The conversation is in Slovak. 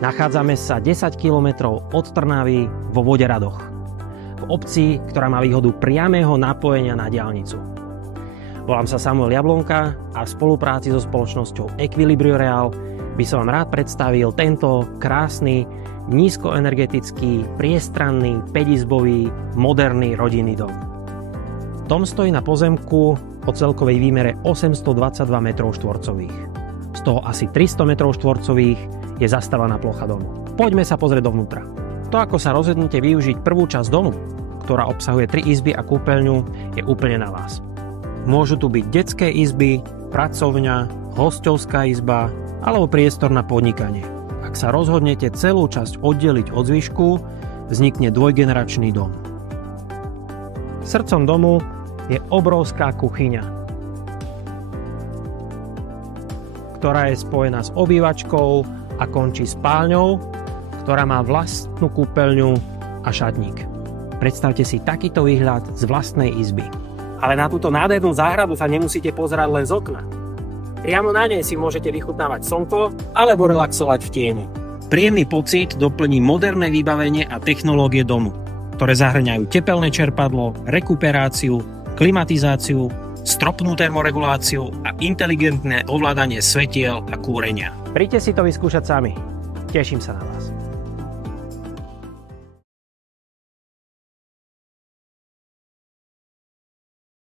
Nachádzame sa 10 km od Trnavy vo Voderadoch, v obci, ktorá má výhodu priamého napojenia na diaľnicu. Volám sa Samuel Jablonka a v spolupráci so spoločnosťou Equilibrio Real by som vám rád predstavil tento krásny, nízkoenergetický, priestranný, 5-izbový, moderný rodinný dom. Dom stojí na pozemku o celkovej výmere 822 m2. Z toho asi 300 m2 je zastávaná plocha domu. Poďme sa pozrieť dovnútra. To, ako sa rozhodnete využiť prvú časť domu, ktorá obsahuje 3 izby a kúpeľňu, je úplne na vás. Môžu tu byť detské izby, pracovňa, hosťovská izba alebo priestor na podnikanie. Ak sa rozhodnete celú časť oddeliť od zvyšku, vznikne dvojgeneračný dom. Srdcom domu je obrovská kuchyňa, ktorá je spojená s obývačkou a končí spálňou, ktorá má vlastnú kúpeľňu a šatník. Predstavte si takýto výhľad z vlastnej izby. Ale na túto nádhernú záhradu sa nemusíte pozerať len z okna. Priamo na nej si môžete vychutnávať slnko alebo relaxovať v tieni. Príjemný pocit doplní moderné vybavenie a technológie domu, ktoré zahŕňajú tepelné čerpadlo, rekuperáciu, klimatizáciu, stropnú termoreguláciu a inteligentné ovládanie svetiel a kúrenia. Príďte si to vyskúšať sami. Teším sa na vás.